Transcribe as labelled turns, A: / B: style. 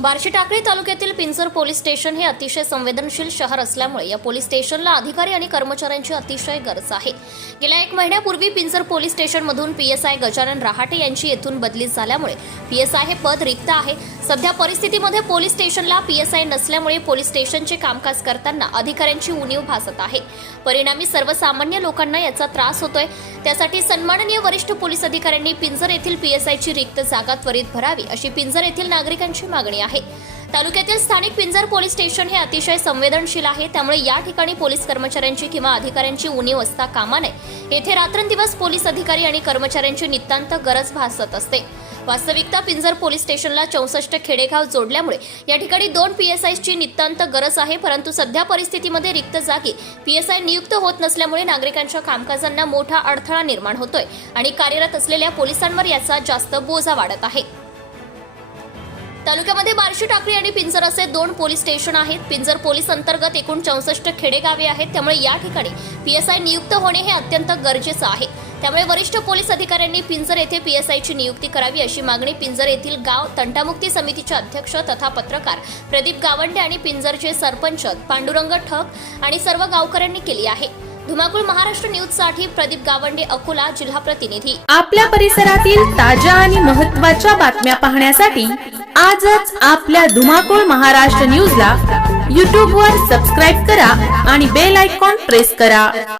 A: बार्शी टाकळी तालुक्यातील पिंजर police station हे अतिशय संवेदनशील शहर असल्यामुळे या पोलीस स्टेशनला अधिकारी आणि कर्मचाऱ्यांची अतिशय गरज आहे. गेल्या एक महिन्यापूर्वी Pinjar police स्टेशनमधून P S I Gajanan Rahate यांची येथून बदली झाल्यामुळे पी एस आय हे पद रिक्त आहे. सध्या परिस्थितीमध्ये पोलीस स्टेशनला पी एस आय नसल्यामुळे पोलीस स्टेशनचे कामकाज करताना अधिकाऱ्यांची उणीव भासत आहे. परिणामी सर्वसामान्य लोकांना याचा त्रास होतोय. त्यासाठी सन्माननीय वरिष्ठ पोलीस अधिकाऱ्यांनी पिंजर येथील पीएसआयची रिक्त जागा त्वरित भरावी अशी पिंजर येथील नागरिकांची मागणी आहे. तालुक्यातील स्थानिक पिंजर पोलीस स्टेशन हे अतिशय संवेदनशील आहे. त्यामुळे या ठिकाणी पोलीस कर्मचाऱ्यांची किंवा अधिकाऱ्यांची उणीव असता कामा नये. येथे रात्रंदिवस पोलीस अधिकारी आणि कर्मचाऱ्यांची नितांत गरज भासत असते. वास्तविकता पिंजर पोलीस स्टेशनला चौसष्ट खेडेगाव जोडल्यामुळे या ठिकाणी दोन पीएसआयची नितांत गरज आहे परंतु सध्या परिस्थितीमध्ये रिक्त जागी पीएसआय नियुक्त होत नसल्यामुळे नागरिकांच्या कामकाजांना मोठा अडथळा निर्माण होतोय आणि कार्यरत असलेल्या पोलिसांवर याचा जास्त बोजा वाढत आहे. तालुक्यामध्ये बार्शी टाकळी आणि पिंजर असे दोन पोलीस स्टेशन आहेत. पिंजर पोलीस अंतर्गत एकूण चौसष्ट खेडेगावे आहेत त्यामुळे या ठिकाणी पीएसआय नियुक्त होणे हे अत्यंत गरजेचं आहे. त्यामुळे वरिष्ठ पोलीस अधिकाऱ्यांनी पिंजर येथे पीएसआयची नियुक्ती करावी अशी मागणी पिंजर येथील गाव तंटामुक्ती समितीचे अध्यक्ष तथा पत्रकार प्रदीप गावंडे आणि पिंजरचे सरपंच पांडुरंग ठक आणि सर्व गावकऱ्यांनी केली आहे. धुमाकूळ महाराष्ट्र न्यूजसाठी प्रदीप गावंडे अकोला जिल्हा प्रतिनिधी.
B: आपल्या परिसरातील ताज्या आणि महत्त्वाच्या बातम्या पाहण्यासाठी आजच आपल्या धुमाकूळ महाराष्ट्र न्यूजला यूट्यूबवर सबस्क्राईब करा आणि बेल आयकॉन प्रेस करा.